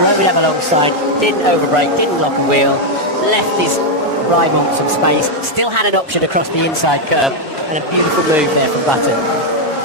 rode up alongside, didn't overbrake, didn't lock a wheel, left his rival some space, still had an option across the inside curve, and a beautiful move there from Button.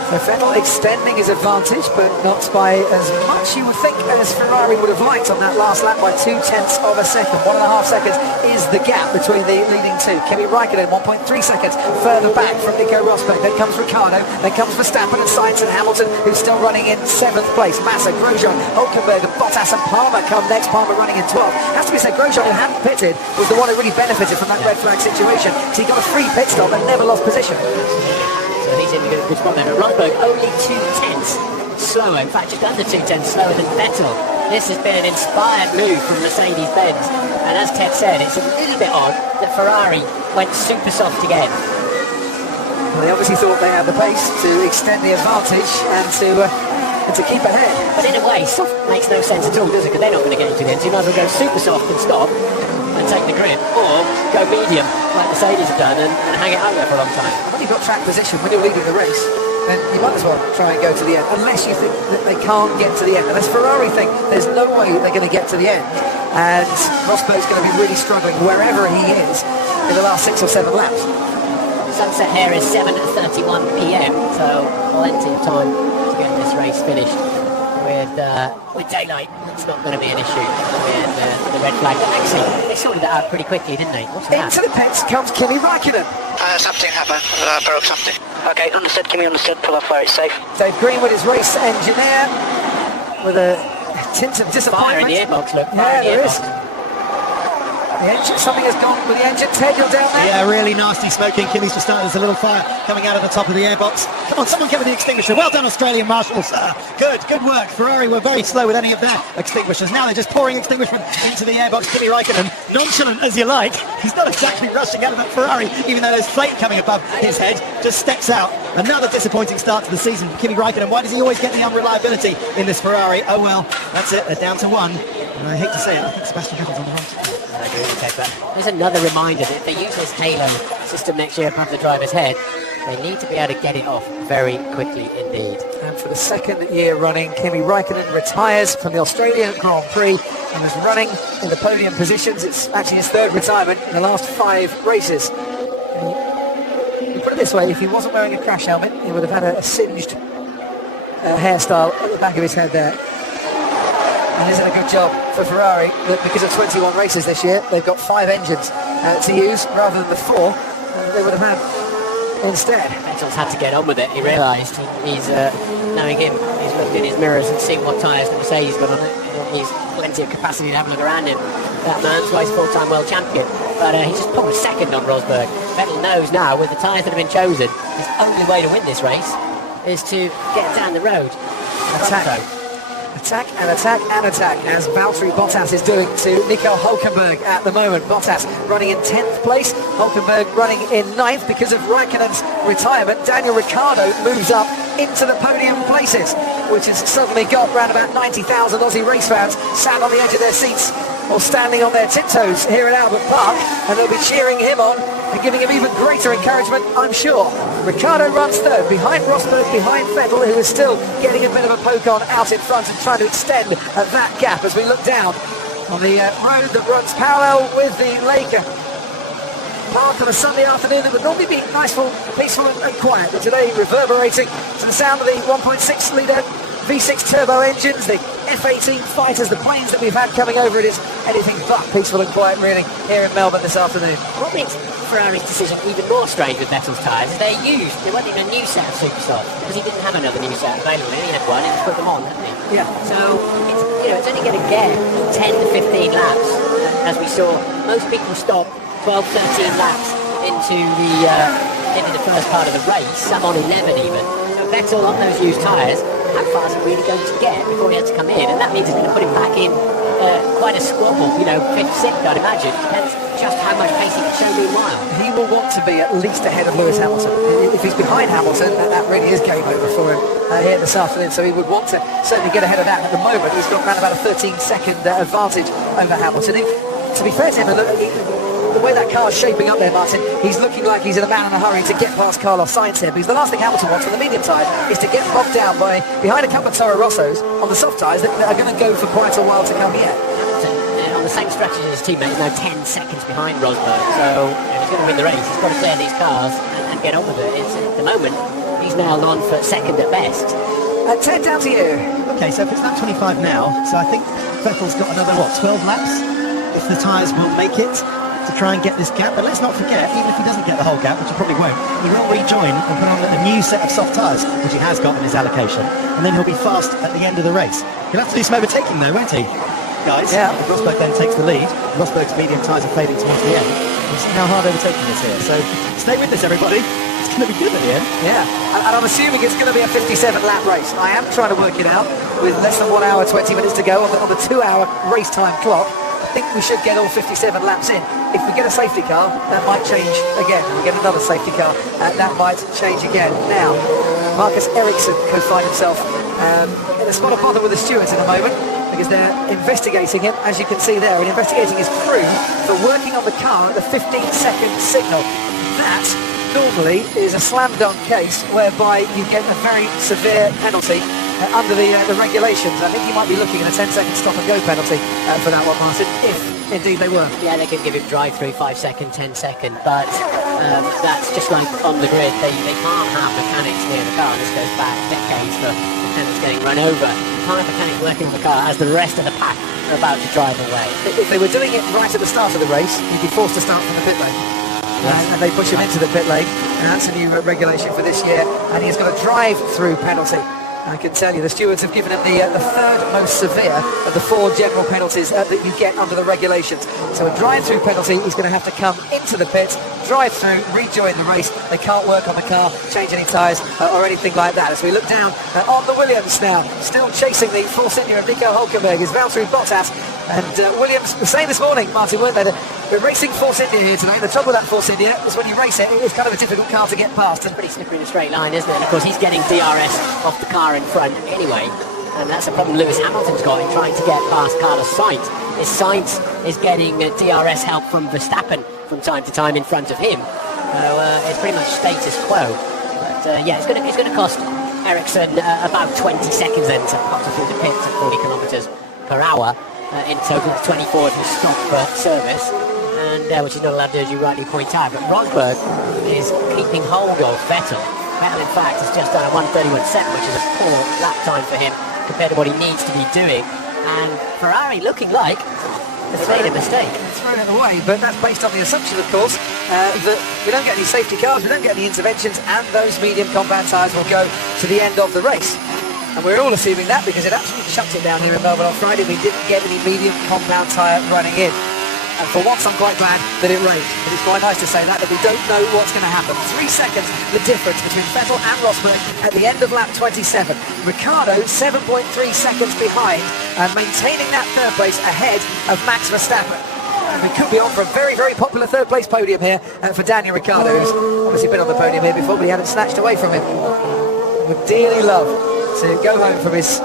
So Vettel extending his advantage, but not by as much, you would think, as Ferrari would have liked on that last lap by 0.2 of a second. 1.5 seconds is the gap between the leading two. Kimi Raikkonen 1.3 seconds further back from Nico Rosberg. Then comes Ricciardo, then comes Verstappen and Sainz and Hamilton, who's still running in 7th place. Massa, Grosjean, Hülkenberg, Bottas and Palmer come next. Palmer running in 12th. Has to be said, Grosjean, who hadn't pitted, was the one who really benefited from that red flag situation. So he got a free pit stop and never lost position. So he's in a good spot there. But Rosberg only 0.2 slower, in fact just under 0.2 slower than Vettel. This has been an inspired move from Mercedes-Benz, and as Ted said, it's a little bit odd that Ferrari went super soft again. Well, they obviously thought they had the pace to extend the advantage and to keep ahead. But in a way, soft makes no sense at all, does it? Because they're not going to get into the end, so you might as well go super soft and stop and take the grip, or go medium like Mercedes have done and hang it out there for a long time. When you've got track position, when you're leading the race, then you might as well try and go to the end, unless you think that they can't get to the end. Unless Ferrari think there's no way they're going to get to the end, and Rosberg's going to be really struggling wherever he is in the last 6 or 7 laps. Sunset here is 7:31 p.m, so plenty of time to get this race finished. With daylight, it's not going to be an issue with the red flag. But actually, they sorted that out pretty quickly, didn't they? What's that? Into the pits comes Kimi Raikkonen. Something happened. Broke something. Okay, understood. Kimi, understood. Pull off where it's safe. Dave Greenwood is race engineer with a tint of disappointment. Fire in the airbox, look. Yeah, there is. The engine, something has gone with the engine. Ted, you're down there? Yeah, really nasty smoking. Kimi's just started. There's a little fire coming out of the top of the airbox. Come on, someone give me the extinguisher. Well done, Australian marshals. Good work. Ferrari were very slow with any of their extinguishers. Now they're just pouring extinguishment into the airbox. Kimi Raikkonen, nonchalant as you like. He's not exactly rushing out of that Ferrari, even though there's flame coming above his head. Just steps out. Another disappointing start to the season for Kimi Raikkonen. Why does he always get the unreliability in this Ferrari? Oh well, that's it. They're down to 1. And I hate to say it, I think Sebastian Vettel's on the right. I agree with that. There's another reminder that if they use this halo system next year above the driver's head, they need to be able to get it off very quickly indeed. And for the 2nd year running, Kimi Raikkonen retires from the Australian Grand Prix and is running in the podium positions. It's actually his 3rd retirement in the last 5 races. You put it this way, if he wasn't wearing a crash helmet, he would have had a singed hairstyle at the back of his head there. And isn't a good job for Ferrari that because of 21 races this year, they've got 5 engines to use rather than the 4 they would have had instead. Vettel's had to get on with it. He realised he's knowing him. He's looked in his mirrors and seen what tyres the Mercedes got on it. He's plenty of capacity to have a look around him. That man's why he's 4-time world champion. But he's just pulled 2nd on Rosberg. Vettel knows now with the tyres that have been chosen, his only way to win this race is to get down the road. Attack and attack and attack, as Valtteri Bottas is doing to Nico Hülkenberg at the moment. Bottas running in 10th place, Hülkenberg running in 9th because of Raikkonen's retirement. Daniel Ricciardo moves up into the podium places, which has suddenly got around about 90,000 Aussie race fans sat on the edge of their seats or standing on their tiptoes here at Albert Park, and they'll be cheering him on and giving him even greater encouragement, I'm sure. Ricciardo runs 3rd, behind Rosberg, behind Vettel, who is still getting a bit of a poke on out in front and trying to extend that gap as we look down on the road that runs parallel with the lake park on a Sunday afternoon that would normally be nice, peaceful and quiet, but today reverberating to the sound of the 1.6 litre V6 turbo engines, the F-18 fighters, the planes that we've had coming over it is anything but peaceful and quiet really here in Melbourne this afternoon. What makes Ferrari's decision even more strange with Vettel's tyres is they wanted a new set of Supersoft because he didn't have another new set available. He only had one, he just put them on, hadn't he? Yeah. So it's only going to get 10 to 15 laps. As we saw, most people stop 12, 13 laps into the first part of the race, some on 11 even. So Vettel on those used tyres, how far is he really going to get before he has to come in? And that means it's going to put him back in quite a squabble, 5th, 6th, I'd imagine. Depends just how much pace he can show meanwhile. He will want to be at least ahead of Lewis Hamilton. If he's behind Hamilton, that really is game over for him here this afternoon. So he would want to certainly get ahead of that. At the moment, he's got around about a 13-second advantage over Hamilton. To be fair to him, the way that car's shaping up there, Martin, he's looking like he's in a man in a hurry to get past Carlos Sainz here, because the last thing Hamilton wants on the medium tyre is to get bogged down behind a couple of Toro Rossos on the soft tyres that are going to go for quite a while to come yet. On the same stretch as his teammate, is now 10 seconds behind Rosberg, so if he's going to win the race, he's got to clear these cars and get on with it. At the moment, he's nailed on for second at best. Ted, down to you. Okay, so if it's lap 25 now, so I think Vettel's got another, 12 laps? If the tyres will make it to try and get this gap. But let's not forget, even if he doesn't get the whole gap, which he probably won't, he will rejoin and put on a new set of soft tyres, which he has got in his allocation. And then he'll be fast at the end of the race. He'll have to do some overtaking though, won't he? Guys, yeah. If Rosberg then takes the lead, Rosberg's medium tyres are fading towards the end. We'll see how hard overtaking is here. So stay with us, everybody. It's going to be good at the end. Yeah, and I'm assuming it's going to be a 57-lap race. I am trying to work it out with less than 1 hour, 20 minutes to go on the 2-hour race time clock. I think we should get all 57 laps in. If we get a safety car, that might change again. We get another safety car, that might change again. Now, Marcus Ericsson could find himself in a spot of bother with the stewards in a moment, because they're investigating him, as you can see there, and investigating his crew for working on the car at the 15-second signal. That normally is a slam-dunk case whereby you get a very severe penalty under the regulations. I think you might be looking at a 10-second stop-and-go penalty for that one, Martin, if indeed they were. Yeah, they could give him drive-through 5-second, 10-second, but that's just like on the grid. They can't have mechanics near the car. This goes back decades for mechanics getting run over. You can't have mechanics working on the car as the rest of the pack are about to drive away. If they were doing it right at the start of the race, you'd be forced to start from the pit lane. And they push him into the pit lane, and that's a new regulation for this year, and he's got a drive-through penalty. I can tell you, the stewards have given him the third most severe of the 4 general penalties that you get under the regulations. So a drive-through penalty, he's going to have to come into the pit, drive through, rejoin the race. They can't work on the car, change any tyres or anything like that. As we look down on the Williams now, still chasing the Force India of Nico Hulkenberg is Valtteri Bottas. And Williams were saying this morning, Martin, weren't they? We're racing Force India here today. The trouble with that Force India is when you race it, it's kind of a difficult car to get past. It's pretty slippery in a straight line, isn't it? And of course, he's getting DRS off the car in front anyway. And that's a problem Lewis Hamilton's got in trying to get past Carlos Sainz. His Sainz is getting DRS help from Verstappen from time to time in front of him. So it's pretty much status quo. But yeah, it's going to cost Ericsson about 20 seconds then to pop through the pits at 40 kilometres per hour. In total, it's 24 if you stop for service, and which is not allowed to do, as you rightly point out. But Rosberg is keeping hold of Vettel. Vettel, in fact, has just done a 1:31.7, which is a poor lap time for him compared to what he needs to be doing. And Ferrari looking like they made a mistake. Thrown it away, but that's based on the assumption, of course, that we don't get any safety cars, we don't get any interventions, and those medium compound tyres will go to the end of the race. And we're all assuming that because it absolutely shuts it down here in Melbourne on Friday. We didn't get any medium compound tyre running in. And for once, I'm quite glad that it rained. But it's quite nice to say that we don't know what's going to happen. 3 seconds, the difference between Vettel and Rosberg at the end of lap 27. Ricciardo, 7.3 seconds behind, and maintaining that third place ahead of Max Verstappen. And we could be on for a very, very popular third place podium here for Daniel Ricciardo, who's obviously been on the podium here before, but he had it snatched away from him. Would dearly love to go home from his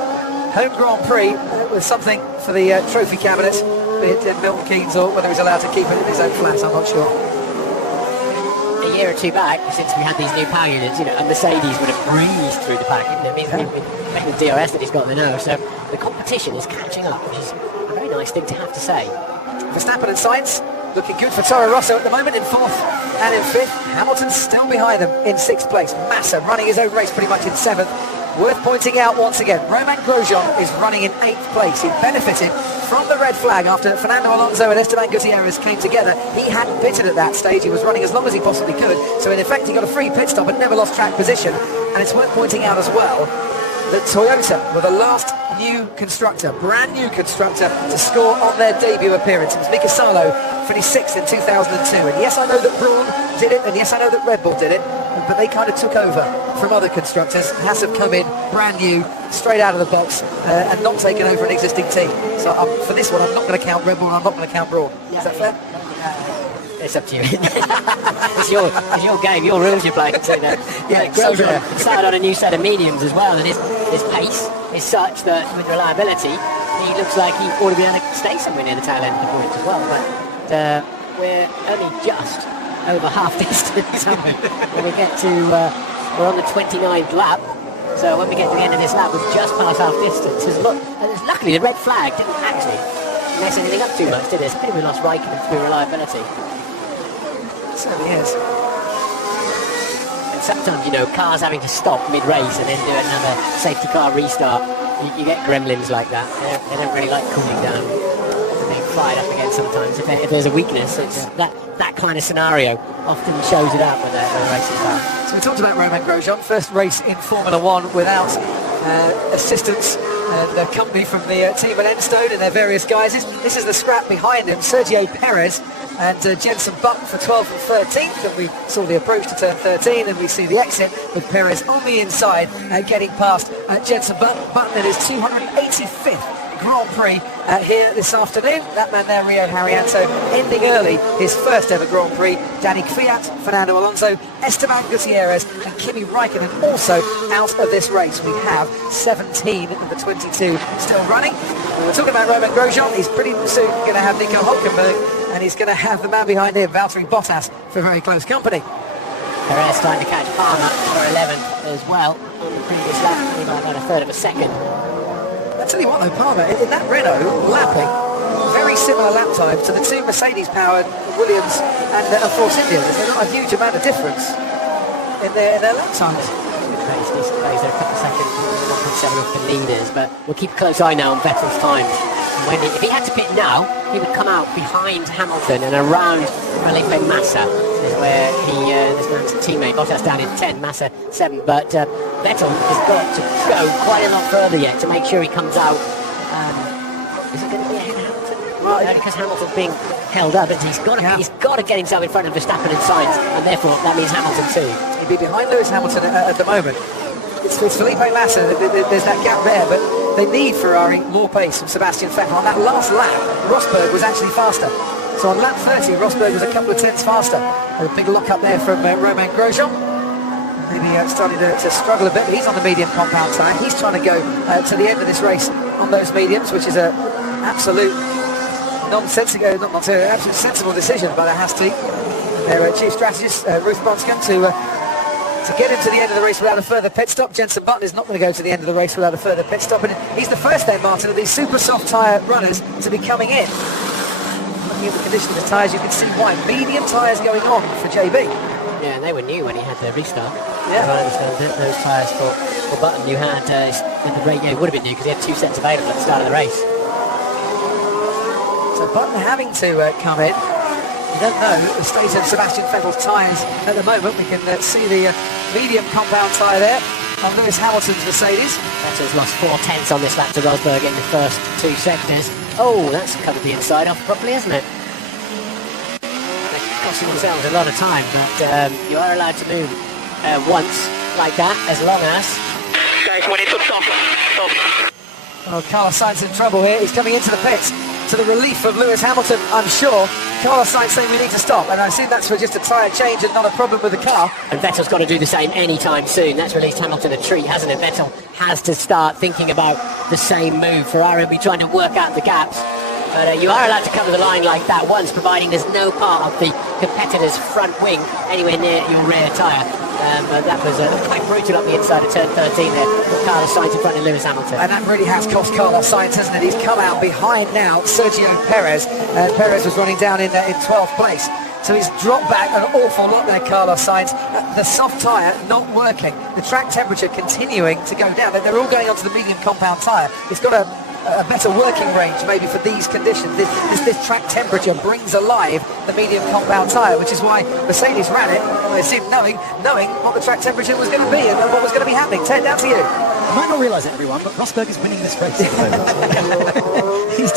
home Grand Prix with something for the trophy cabinet, be it Milton Keynes or whether he's allowed to keep it in his own flat, I'm not sure. A year or two back, since we had these new power units, a Mercedes would have breezed through the pack, even with the DRS that he's got there now. So the competition is catching up, which is a very nice thing to have to say. Verstappen and Sainz looking good for Toro Rosso at the moment in 4th and in 5th. Hamilton's still behind them in 6th place. Massa running his own race pretty much in 7th. Worth pointing out once again, Romain Grosjean is running in 8th place. He benefited from the red flag after Fernando Alonso and Esteban Gutierrez came together. He hadn't pitted at that stage. He was running as long as he possibly could. So in effect, he got a free pit stop and never lost track position. And it's worth pointing out as well that Toyota were the last new constructor, brand new constructor, to score on their debut appearance. It was Mika Salo, finished 6th in 2002. And yes, I know that Braun did it, and yes, I know that Red Bull did it, but they kind of took over from other constructors. Haas have come in brand new, straight out of the box, and not taken over an existing team. So for this one, I'm not going to count Red Bull, and I'm not going to count Braun. Is that fair? It's up to you. it's your game, your rules you're playing. So Grosjean started on a new set of mediums as well, and his pace is such that with reliability, he looks like he ought to be able to stay somewhere near the tail end of the points as well. But we're only just over half distance. When we get to, we're on the 29th lap. So when we get to the end of this lap, we're just past half distance. Luckily, the red flag didn't actually mess anything up too much, did it? Maybe we lost Raikkonen through reliability. It certainly is. And sometimes, you know, cars having to stop mid-race and then do another safety car restart. You get gremlins like that. They don't really like cooling down. They're being fired up again sometimes. If there's a weakness, it's that kind of scenario often shows it up with a racing car. So we talked about Romain Grosjean, first race in Formula One without assistance and company from the team at Enstone and their various guises. This is the scrap behind him, Sergio Perez and Jenson Button for 12th and 13th, and we saw the approach to turn 13 and we see the exit with Perez on the inside getting past Jenson Button in his 285th Grand Prix here this afternoon. That man there, Rio Haryanto, ending early his first ever Grand Prix. Danny Kvyat, Fernando Alonso, Esteban Gutierrez and Kimi Raikkonen also out of this race. We have 17 of the 22 still running. We're talking about Romain Grosjean. He's pretty soon going to have Nico Hülkenberg, and he's going to have the man behind him, Valtteri Bottas, for very close company. Perez starting to catch Palmer for 11th as well on the previous lap, only by about a third of a second. I'll tell you what though, Palmer, in that Renault, lapping, very similar lap times to the two Mercedes-powered Williams and Force Indians. There's not a huge amount of difference in their lap times. They're a couple of seconds, 1.7 of the leaders, but we'll keep a close eye now on Vettel's time. If he had to pit now, he would come out behind Hamilton and around Felipe Massa, where this man's teammate Bottas down in 10, Massa 7. But Vettel has got to go quite a lot further yet to make sure he comes out. Is it going to be ahead of Hamilton? Well, only because Hamilton's being held up, and he's got to get himself in front of Verstappen and Sainz, and therefore that means Hamilton too. He'd be behind Lewis Hamilton at the moment. It's Felipe Massa, there's that gap there, but they need Ferrari more pace from Sebastian Vettel. On that last lap, Rosberg was actually faster. So on lap 30, Rosberg was a couple of tenths faster. A big lock up there from Romain Grosjean. Maybe starting to struggle a bit, but he's on the medium compound tyre. He's trying to go to the end of this race on those mediums, which is an absolute absolute sensible decision by the Haas team. Their chief strategist, Ruth Bonscombe, to get him to the end of the race without a further pit stop. Jenson Button is not going to go to the end of the race without a further pit stop, and he's the first then, Martin, of these super soft tyre runners to be coming in. Looking at the condition of the tyres, you can see why. Medium tyres going on for JB. Yeah, and they were new when he had the restart. Yeah. I understand that those tyres for Button you had in the race, yeah, it would have been new because he had two sets available at the start of the race. So Button having to come in. You don't know the state of Sebastian Vettel's tyres at the moment. We can see the medium compound tyre there on Lewis Hamilton's Mercedes. Vettel's lost 4 tenths on this lap to Rosberg in the first two sectors. Oh, that's covered the inside off properly, hasn't it? They're costing themselves a lot of time, but you are allowed to move once like that, as long as... Guys, we need to stop. Oh, Carlos Sainz in trouble here. He's coming into the pits to the relief of Lewis Hamilton, I'm sure. Carlos Sainz saying we need to stop, and I assume that's for just a tyre change and not a problem with the car. And Vettel's got to do the same anytime soon. That's released Hamilton a treat, hasn't it? Vettel has to start thinking about the same move. Ferrari will be trying to work out the gaps. But you are allowed to cover the line like that once, providing there's no part of the competitor's front wing anywhere near your rear tyre. But that was quite brutal up the inside of turn 13 there. Carlos Sainz in front of Lewis Hamilton. And that really has cost Carlos Sainz, hasn't it? He's come out behind now Sergio Perez. Perez was running down in 12th place. So he's dropped back an awful lot there, Carlos Sainz. The soft tyre not working. The track temperature continuing to go down. They're all going onto the medium compound tyre. It's got a better working range maybe for these conditions. This track temperature brings alive the medium compound tyre, which is why Mercedes ran it, I assume knowing what the track temperature was going to be and what was going to be happening. Ted, down to you. You might not realise it, everyone, but Rosberg is winning this race.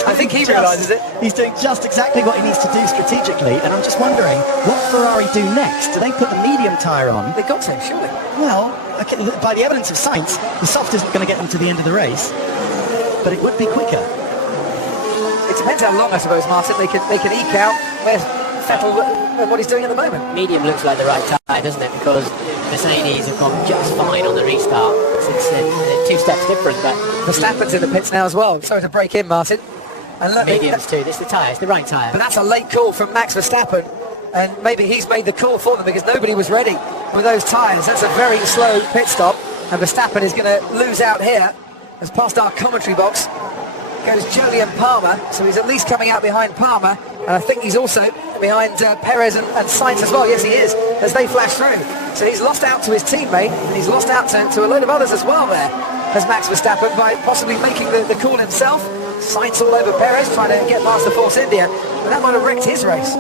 I think he realises it. He's doing just exactly what he needs to do strategically, and I'm just wondering, what Ferrari do next? Do they put the medium tyre on? They've got to, surely. Well, okay, by the evidence of Sainz, the soft isn't going to get them to the end of the race, but it would be quicker. It depends how long, I suppose, Martin. They can eke out where Vettel and what he's doing at the moment. Medium looks like the right tyre, doesn't it? Because Mercedes have gone just fine on the restart. It's two steps different, but... Verstappen's in the pits now as well. Sorry to break in, Martin. And look, Mediums too. This is the tyre. It's the right tyre. but that's a late call from Max Verstappen, and maybe he's made the call for them because nobody was ready with those tyres. That's a very slow pit stop, and Verstappen is going to lose out here. As past our commentary box goes Julian Palmer, so he's at least coming out behind Palmer, and I think he's also behind Perez and Sainz as well. Yes, he is, as they flash through. So he's lost out to his teammate, and he's lost out to a load of others as well there, as Max Verstappen, by possibly making the call himself. Sainz all over Perez, trying to get past the Force India, and that might have wrecked his race.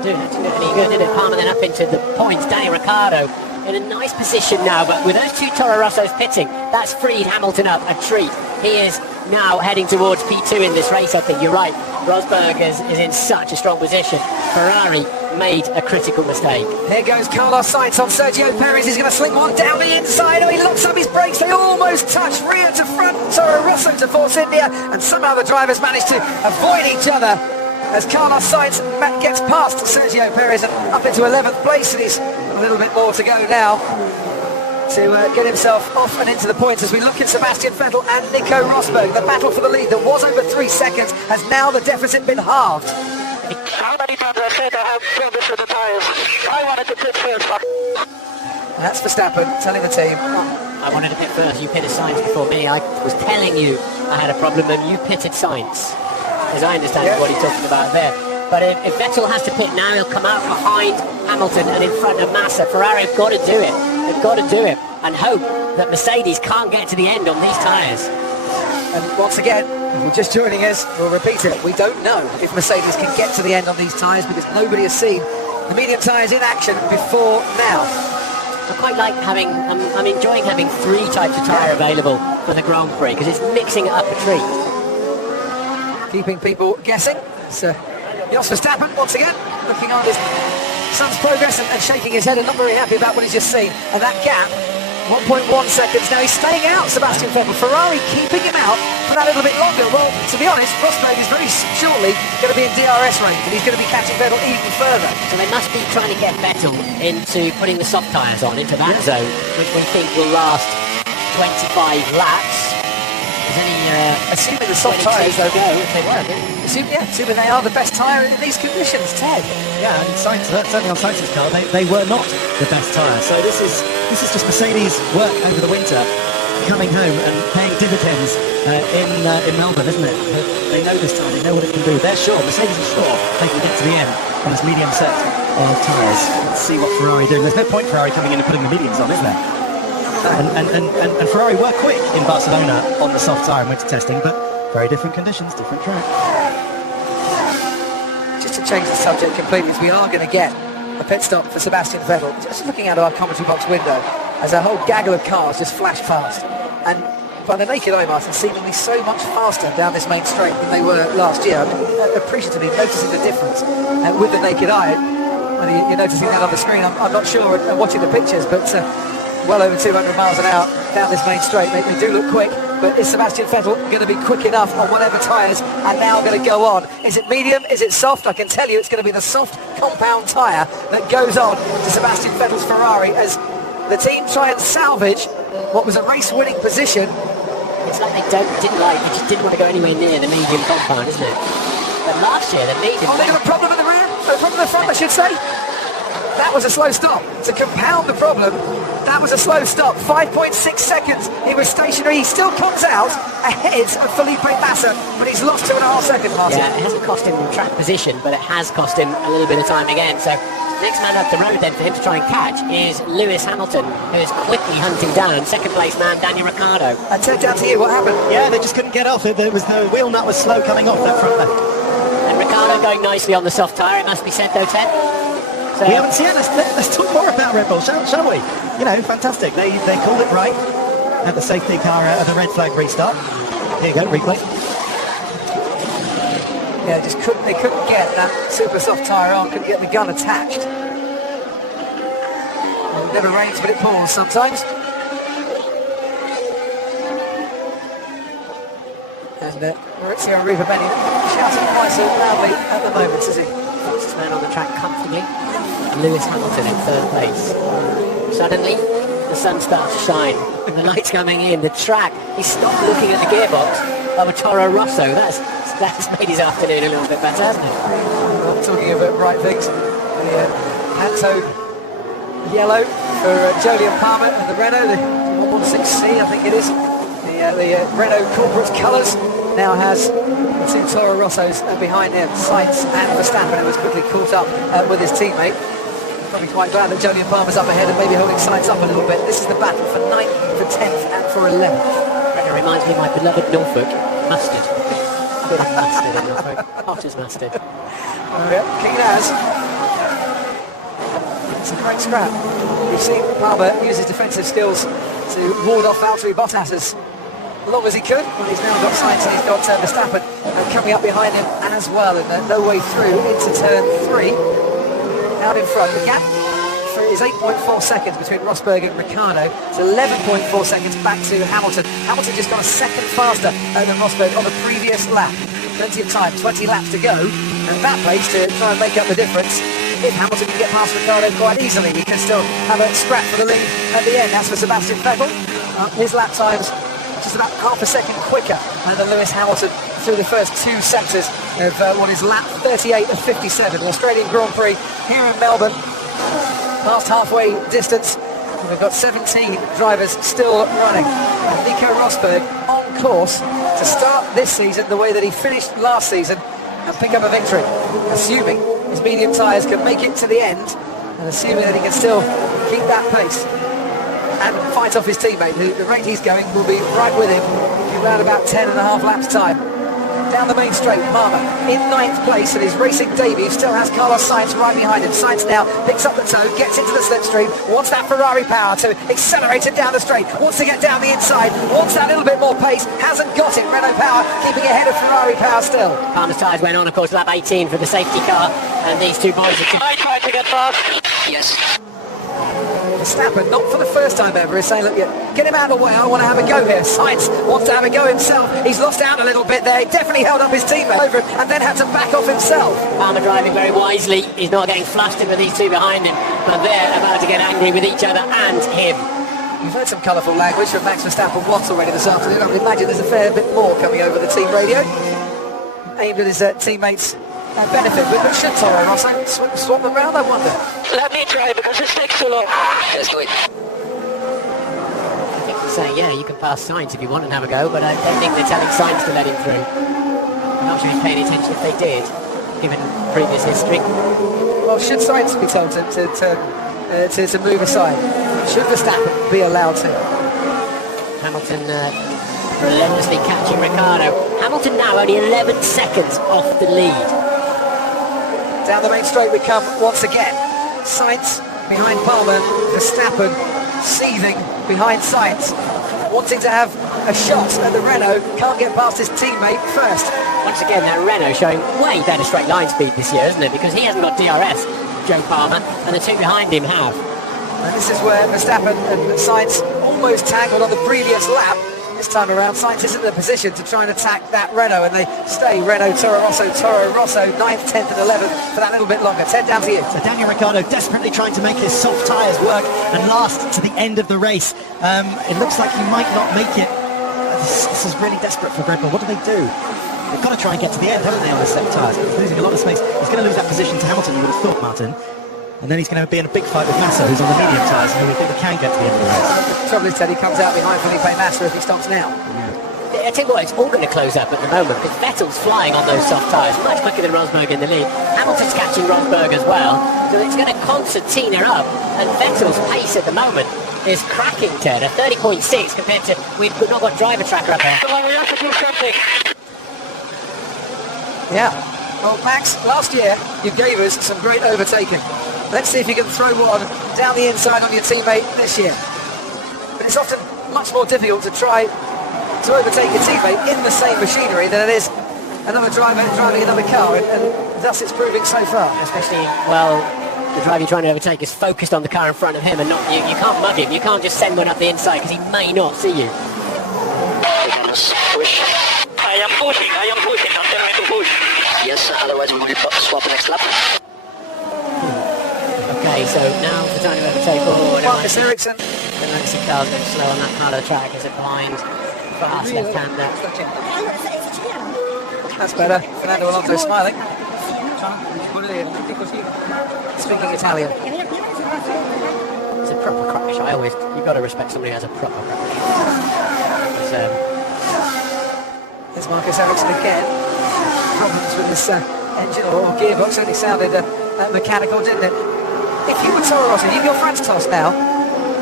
Doing it any good, did it? Palmer then up into the points. Daniel Ricciardo in a nice position now, but with those two Toro Rossos pitting, that's freed Hamilton up a treat. He is now heading towards P2 in this race, I think. You're right. Rosberg is in such a strong position. Ferrari made a critical mistake. Here goes Carlos Sainz on Sergio Perez. He's going to sling one down the inside. Oh, he locks up his brakes. They almost touch rear to front. Toro Rosso to Force India, and somehow the drivers managed to avoid each other as Carlos Sainz gets past Sergio Perez and up into 11th place, and he's a little bit more to go now to get himself off and into the points as we look at Sebastian Vettel and Nico Rosberg. The battle for the lead that was over 3 seconds has now the deficit been halved. How many times I said I have problems with the tyres? I wanted to pit first. And that's Verstappen telling the team. I wanted to pit first. You pitted Sainz before me. I was telling you I had a problem, and you pitted Sainz, as I understand what he's talking about there. But if Vettel has to pit now, he'll come out behind Hamilton and in front of Massa. Ferrari have got to do it. They've got to do it and hope that Mercedes can't get to the end on these tyres. And once again, if you're just joining us, we'll repeat it. We don't know if Mercedes can get to the end on these tyres because nobody has seen the medium tyres in action before now. I quite like having, I'm enjoying having 3 types of tyre available for the Grand Prix because it's mixing it up a treat. Keeping people guessing. So Jos Verstappen once again looking on his son's progress and shaking his head and not very happy about what he's just seen. And that gap, 1.1 seconds. Now he's staying out, Sebastian Vettel. Ferrari keeping him out for that little bit longer. Well, to be honest, Rosberg is very shortly going to be in DRS range, and he's going to be catching Vettel even further. So they must be trying to get Vettel into putting the soft tyres on, into that zone, which we think will last 25 laps. Assuming the soft tyres, though, if they were, assuming they are the best tyre in these conditions, Ted. Yeah, and Sainz, certainly on Sainz's car, they were not the best tyre. So this is just Mercedes' work over the winter, coming home and paying dividends in Melbourne, isn't it? They know this time, they know what it can do. They're sure, Mercedes is sure they can get to the end on this medium set of tyres. Let's see what Ferrari do. There's no point Ferrari coming in and putting the mediums on, is there? And Ferrari were quick in Barcelona on the soft tyre in winter testing, but very different conditions, different track. Just to change the subject completely, as we are going to get a pit stop for Sebastian Vettel, just looking out of our commentary box window as a whole gaggle of cars just flash past, and by the naked eye, Martin, seemingly so much faster down this main straight than they were last year. I mean, appreciatively noticing the difference with the naked eye. Whether you're noticing that on the screen, I'm not sure, watching the pictures, but well over 200 miles an hour down this main straight. They do look quick, but is Sebastian Vettel going to be quick enough on whatever tyres are now going to go on? Is it medium? Is it soft? I can tell you it's going to be the soft compound tyre that goes on to Sebastian Vettel's Ferrari as the team try and salvage what was a race-winning position. It's like they just didn't want to go anywhere near the medium compound, isn't it? But last year, the medium... Oh, they got a problem at the rear? A problem at the front, I should say? That was a slow stop. To compound the problem, that was a slow stop. 5.6 seconds. He was stationary. He still comes out ahead of Felipe Massa, but he's lost 2.5 seconds, Martin. Yeah, it hasn't cost him track position, but it has cost him a little bit of time again. So next man up the road then for him to try and catch is Lewis Hamilton, who is quickly hunting down second place man Daniel Ricciardo. And Ted, down to you, what happened? Yeah, they just couldn't get off. The wheel nut was slow coming off that front left. And Ricciardo going nicely on the soft tyre, it must be said though, Ted. So, we haven't seen it. Let's talk more about Red Bull, shall we? You know, fantastic. They called it right at the safety car at the red flag restart. Here you go, replay. Yeah, they couldn't get that super soft tyre on, couldn't get the gun attached. It never rains, but it pours sometimes. And Maurizio Arriva-Bene shouting quite so loudly at the moment, is he? Fastest man on the track comfortably. Lewis Hamilton in third place. Suddenly, the sun starts to shine. And the light's coming in. The track, he stopped looking at the gearbox of a Toro Rosso. That's That's made his afternoon a little bit better, hasn't it? Not talking about bright things. The Hanto yellow for Jolyon Palmer and the Renault, the 116C, I think it is. The Renault corporate colours now has the two Toro Rossos behind him, Sainz and Verstappen, who was quickly caught up with his teammate. Probably quite glad that Jolyon Palmer's up ahead and maybe holding Sainz up a little bit. This is the battle for 9th, for 10th and for 11th. It reminds me of my beloved Norfolk, mustard. A bit of mustard in Norfolk, hot as mustard. Keen as. It's a great scrap. We've seen Palmer use his defensive skills to ward off Valtteri Bottas as long as he could. Well, he's now got Sainz and he's got Verstappen coming up behind him as well, and no way through into turn 3. Out in front, the gap is 8.4 seconds between Rosberg and Ricciardo. It's 11.4 seconds back to Hamilton. Hamilton just got a second faster than Rosberg on the previous lap. Plenty of time, 20 laps to go, and that place to try and make up the difference. If Hamilton can get past Ricciardo quite easily, he can still have a scrap for the lead at the end. As for Sebastian Vettel, his lap times just about half a second quicker than Lewis Hamilton through the first 2 sectors of what is lap 38 of 57. The Australian Grand Prix here in Melbourne, past halfway distance. We've got 17 drivers still running. And Nico Rosberg on course to start this season the way that he finished last season and pick up a victory, assuming his medium tyres can make it to the end and assuming that he can still keep that pace and fight off his teammate, who the rate he's going will be right with him in around about 10 and a half laps time. Down the main straight, Palmer in 9th place and his racing debut still has Carlos Sainz right behind him. Sainz now picks up the toe, gets into the slipstream, wants that Ferrari power to accelerate it down the straight, wants to get down the inside, wants that little bit more pace, hasn't got it. Renault power keeping ahead of Ferrari power still. Palmer's tyres went on, of course, lap 18 for the safety car, and these two boys are... I tried to get past. Yes. Verstappen, not for the first time ever, is saying, look, get him out of the way, I want to have a go here. Sainz wants to have a go himself. He's lost out a little bit there. He definitely held up his teammate over him and then had to back off himself. Palmer driving very wisely. He's not getting flustered with these two behind him, but they're about to get angry with each other and him. We've heard some colourful language from Max Verstappen once already this afternoon. I would imagine there's a fair bit more coming over the team radio, aimed at his teammates' benefit. But should Toro Rosso swap them round, I wonder? Let me try because this takes too long. Let's do it. I think they're saying, yeah, you can pass Sainz if you want and have a go, but I don't think they're telling Sainz to let him through. I'm not sure he's paying attention if they did, given previous history. Well, should Sainz be told to move aside? Should Verstappen be allowed to? Hamilton relentlessly catching Ricciardo. Hamilton now only 11 seconds off the lead. Down the main straight we come once again. Sainz behind Palmer, Verstappen seething behind Sainz, wanting to have a shot at the Renault, can't get past his teammate first. Once again, that Renault showing way better straight line speed this year, isn't it? Because he hasn't got DRS, Joe Palmer, and the two behind him have. And this is where Verstappen and Sainz almost tangled on the previous lap. This time around, Sainz isn't in a position to try and attack that Renault, and they stay Renault, Toro Rosso, 9th, 10th and 11th for that little bit longer. Ted, down to you. So Daniel Ricciardo desperately trying to make his soft tyres work and last to the end of the race. It looks like he might not make it. This is really desperate for Red Bull. What do they do? They've got to try and get to the end, haven't they, on the soft tyres? He's losing a lot of space. He's going to lose that position to Hamilton, you would have thought, Martin. And then he's going to be in a big fight with Massa, who's on the medium tyres, and who we think can get to the end of the race. The trouble is, Ted, he comes out behind Felipe Massa if he stops now. I tell you what, it's all going to close up at the moment, because Vettel's flying on those soft tyres, much quicker than Rosberg in the lead. Hamilton's catching Rosberg as well, so it's going to concertina up, and Vettel's pace at the moment is cracking, Ted, at 30.6 compared to, we've not got driver tracker up there. Well, we have to do something. Yeah. Well, Max, last year you gave us some great overtaking. Let's see if you can throw one down the inside on your teammate this year. But it's often much more difficult to try to overtake your teammate in the same machinery than it is another driver driving another car, and thus it's proving so far. Especially, well, the driver you're trying to overtake is focused on the car in front of him and not you. You can't mug him. You can't just send one up the inside because he may not see you. Push. I am pushing. I'm trying to push. Yes, otherwise we will swap next lap. Okay, so now for trying to overtake. Oh, Marcus Ericsson. The Nancy car's going slow on that part of the track as it behind fast left-hander. That's better. Fernando Alonso smiling. Speaking Italian. It's a proper crash. You've got to respect somebody who has a proper crash. There's Marcus Ericsson again. Problems with this engine or gearbox. Certainly sounded mechanical, didn't it? If you were Toro Rosso, you've got Franz Tost now.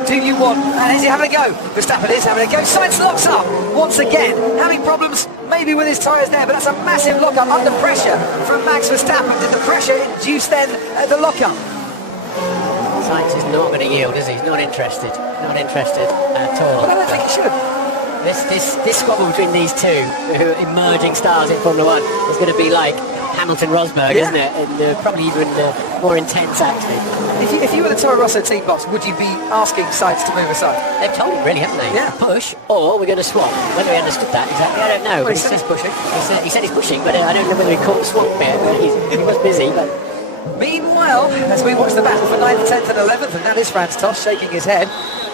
Do you want... is he having a go? Verstappen is having a go. Sainz locks up once again. Having problems maybe with his tyres there, but that's a massive lock-up under pressure from Max Verstappen. Did the pressure induce then the lock-up? Sainz is not going to yield, is he? He's not interested. Not interested at all. But I don't think he should. This squabble between these two emerging stars in Formula 1 is going to be like Hamilton-Rosberg, isn't it? And probably even more intense, actually. If you were the Toro Rosso team boss, would you be asking Sainz to move aside? They've told him, really, haven't they? Yeah. Push, or we're going to swap. Whether he understood that exactly, I don't know. Well, he said he's pushing. He said he's pushing, but I don't know whether he caught the swap bit. He was busy, but... Meanwhile, as we watch the battle for 9th, 10th and 11th, and that is Franz Tost shaking his head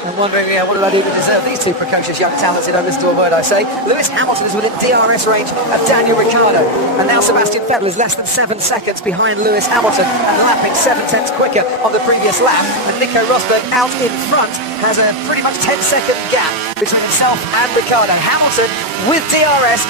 and wondering, what did I do to deserve these two precocious young talents, in overstood a word I say. Lewis Hamilton is within DRS range of Daniel Ricciardo, and now Sebastian Vettel is less than 7 seconds behind Lewis Hamilton and lapping 7/10 quicker on the previous lap, and Nico Rosberg out in front has a pretty much 10-second gap between himself and Ricciardo. Hamilton with DRS